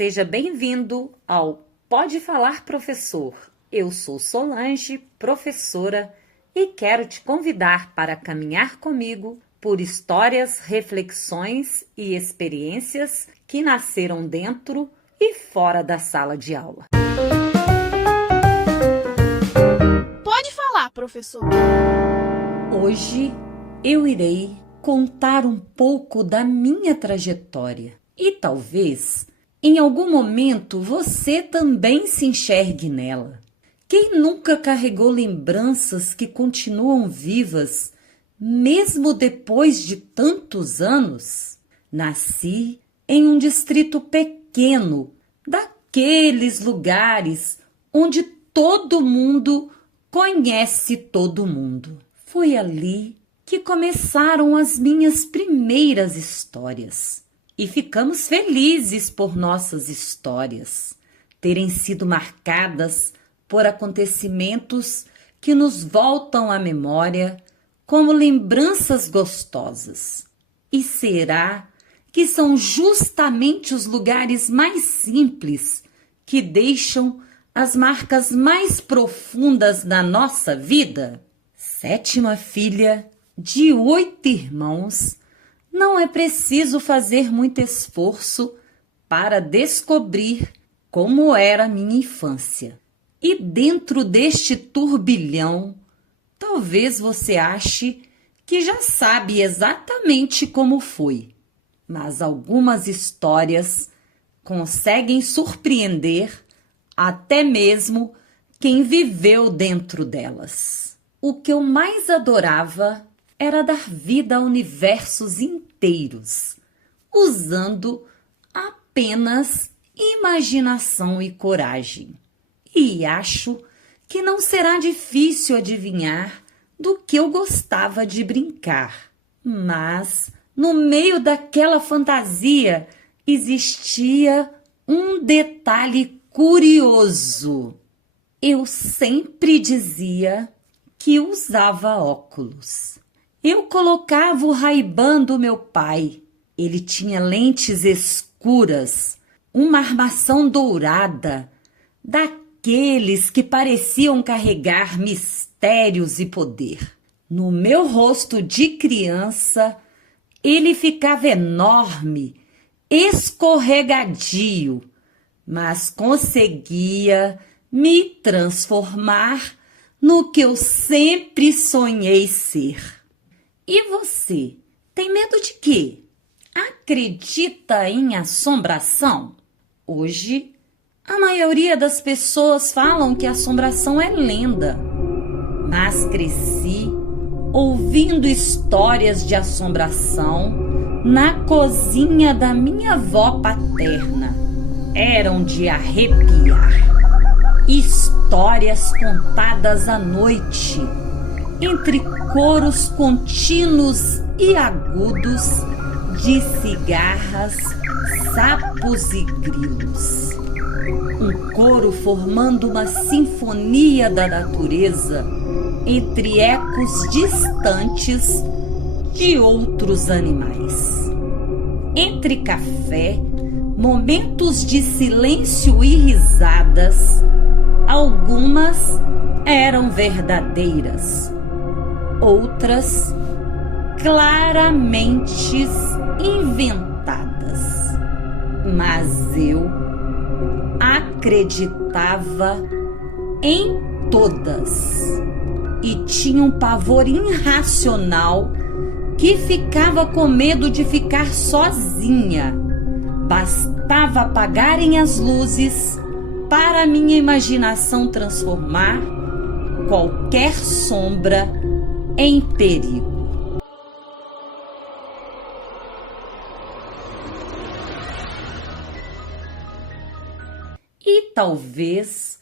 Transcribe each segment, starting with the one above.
Seja bem-vindo ao Pode Falar Professor. Eu sou Solange, professora, e quero te convidar para caminhar comigo por histórias, reflexões e experiências que nasceram dentro e fora da sala de aula. Pode falar, professor. Hoje eu irei contar um pouco da minha trajetória e talvez em algum momento você também se enxergue nela. Quem nunca carregou lembranças que continuam vivas mesmo depois de tantos anos? Nasci em um distrito pequeno, daqueles lugares onde todo mundo conhece todo mundo. Foi ali que começaram as minhas primeiras histórias. E ficamos felizes por nossas histórias terem sido marcadas por acontecimentos que nos voltam à memória como lembranças gostosas. E será que são justamente os lugares mais simples que deixam as marcas mais profundas na nossa vida? Sétima filha de 8 irmãos, não é preciso fazer muito esforço para descobrir como era a minha infância. E dentro deste turbilhão, talvez você ache que já sabe exatamente como foi, mas algumas histórias conseguem surpreender até mesmo quem viveu dentro delas. O que eu mais adorava era dar vida a universos inteiros, usando apenas imaginação e coragem. E acho que não será difícil adivinhar do que eu gostava de brincar. Mas, no meio daquela fantasia, existia um detalhe curioso. Eu sempre dizia que usava óculos. Eu colocava o Ray-Ban do meu pai. Ele tinha lentes escuras, uma armação dourada, daqueles que pareciam carregar mistérios e poder. No meu rosto de criança, ele ficava enorme, escorregadio, mas conseguia me transformar no que eu sempre sonhei ser. E você, tem medo de quê? Acredita em assombração? Hoje, a maioria das pessoas falam que assombração é lenda. Mas cresci ouvindo histórias de assombração na cozinha da minha avó paterna. Eram de arrepiar. Histórias contadas à noite, entre coros contínuos e agudos de cigarras, sapos e grilos. Um coro formando uma sinfonia da natureza entre ecos distantes de outros animais. Entre café, momentos de silêncio e risadas, algumas eram verdadeiras, outras claramente inventadas. Mas eu acreditava em todas e tinha um pavor irracional que ficava com medo de ficar sozinha. Bastava apagarem as luzes para minha imaginação transformar qualquer sombra em perigo. E talvez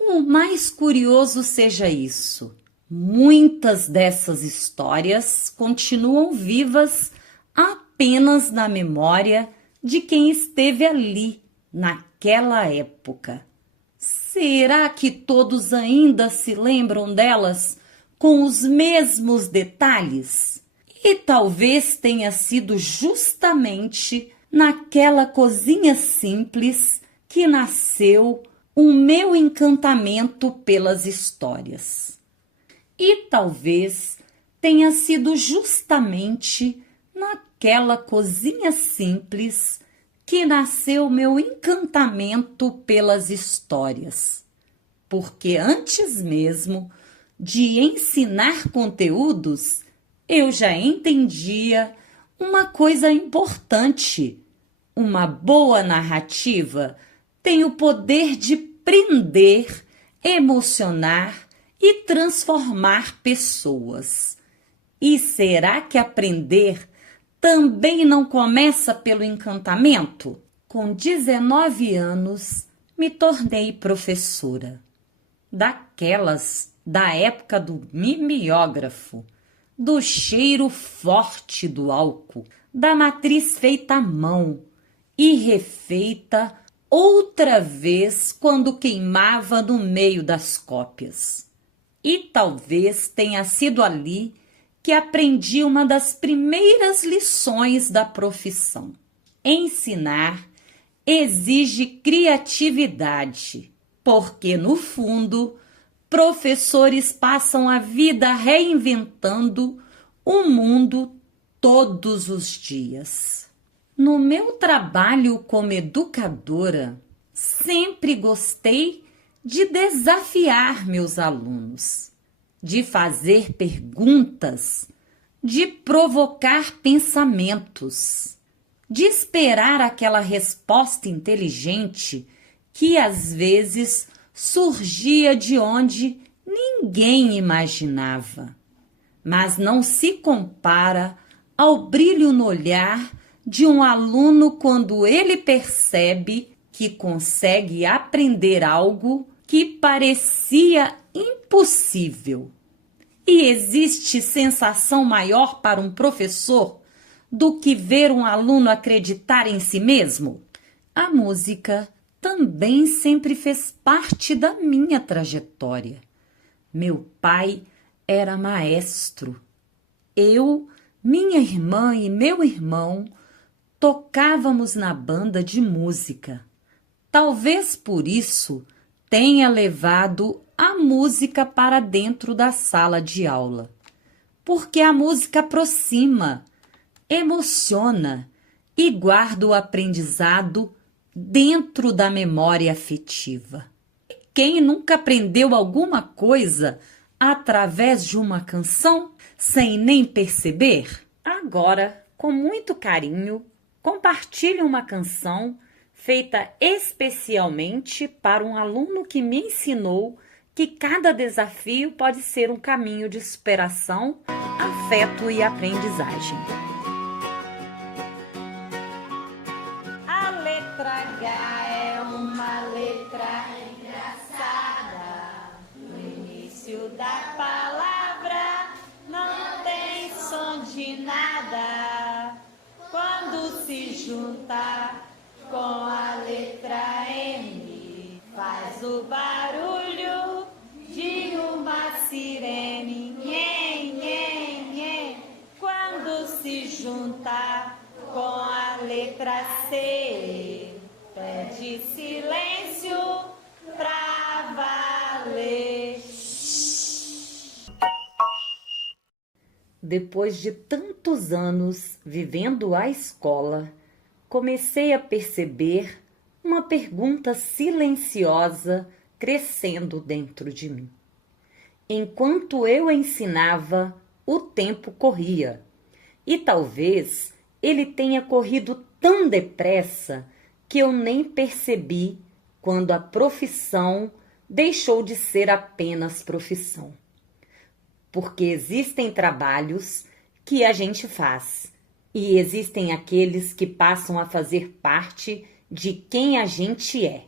o mais curioso seja isso. Muitas dessas histórias continuam vivas apenas na memória de quem esteve ali naquela época. Será que todos ainda se lembram delas com os mesmos detalhes? E talvez tenha sido justamente naquela cozinha simples que nasceu o meu encantamento pelas histórias. E talvez tenha sido justamente naquela cozinha simples que nasceu meu encantamento pelas histórias. Porque antes mesmo de ensinar conteúdos, eu já entendia uma coisa importante. Uma boa narrativa tem o poder de prender, emocionar e transformar pessoas. E será que aprender também não começa pelo encantamento? Com 19 anos, me tornei professora. Daquelas da época do mimeógrafo, do cheiro forte do álcool, da matriz feita à mão e refeita outra vez quando queimava no meio das cópias. E talvez tenha sido ali que aprendi uma das primeiras lições da profissão. Ensinar exige criatividade, porque, no fundo, professores passam a vida reinventando o mundo todos os dias. No meu trabalho como educadora, sempre gostei de desafiar meus alunos, de fazer perguntas, de provocar pensamentos, de esperar aquela resposta inteligente que às vezes surgia de onde ninguém imaginava. Mas não se compara ao brilho no olhar de um aluno quando ele percebe que consegue aprender algo que parecia impossível. E existe sensação maior para um professor do que ver um aluno acreditar em si mesmo? A música também sempre fez parte da minha trajetória. Meu pai era maestro. Eu, minha irmã e meu irmão tocávamos na banda de música. Talvez por isso tenha levado a música para dentro da sala de aula. Porque a música aproxima, emociona e guarda o aprendizado dentro da memória afetiva. Quem nunca aprendeu alguma coisa através de uma canção sem nem perceber? Agora, com muito carinho, compartilho uma canção feita especialmente para um aluno que me ensinou que cada desafio pode ser um caminho de superação, afeto e aprendizagem. A letra H é uma letra engraçada. No início da palavra não tem som de nada. Quando se junta com a letra M, faz o barulho de uma sirene. Nhen, nhen, nhen. Quando se junta com a letra C, pede silêncio pra valer. Depois de tantos anos vivendo a escola, comecei a perceber uma pergunta silenciosa crescendo dentro de mim. Enquanto eu ensinava, o tempo corria. E talvez ele tenha corrido tão depressa que eu nem percebi quando a profissão deixou de ser apenas profissão. Porque existem trabalhos que a gente faz e existem aqueles que passam a fazer parte de quem a gente é.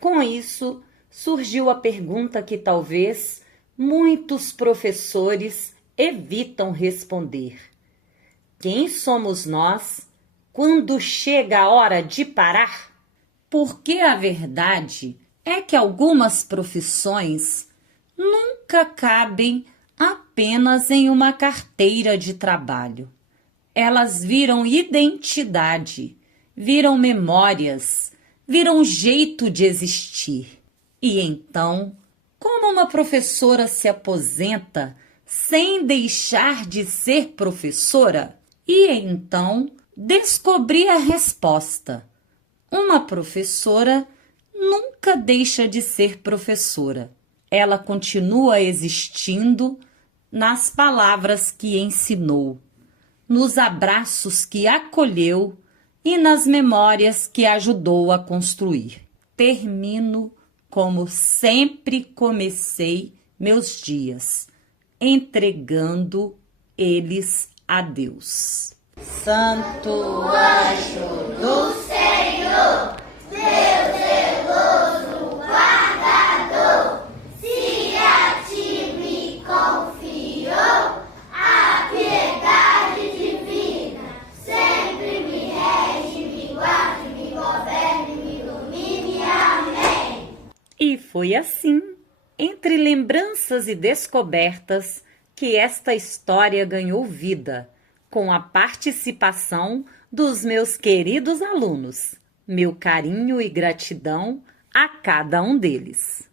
Com isso, surgiu a pergunta que talvez muitos professores evitam responder. Quem somos nós quando chega a hora de parar? Porque a verdade é que algumas profissões nunca cabem apenas em uma carteira de trabalho. Elas viram identidade, viram memórias, viram jeito de existir. E então, como uma professora se aposenta sem deixar de ser professora? E então descobri a resposta. Uma professora nunca deixa de ser professora. Ela continua existindo nas palavras que ensinou, nos abraços que acolheu e nas memórias que ajudou a construir. Termino como sempre comecei meus dias, entregando eles a Deus. Santo anjo do Senhor, Deus zeloso guardador, se a ti me confiou a piedade divina, sempre me rege, me guarde, me governe, me ilumine. Amém. E foi assim, entre lembranças e descobertas, que esta história ganhou vida, com a participação dos meus queridos alunos. Meu carinho e gratidão a cada um deles.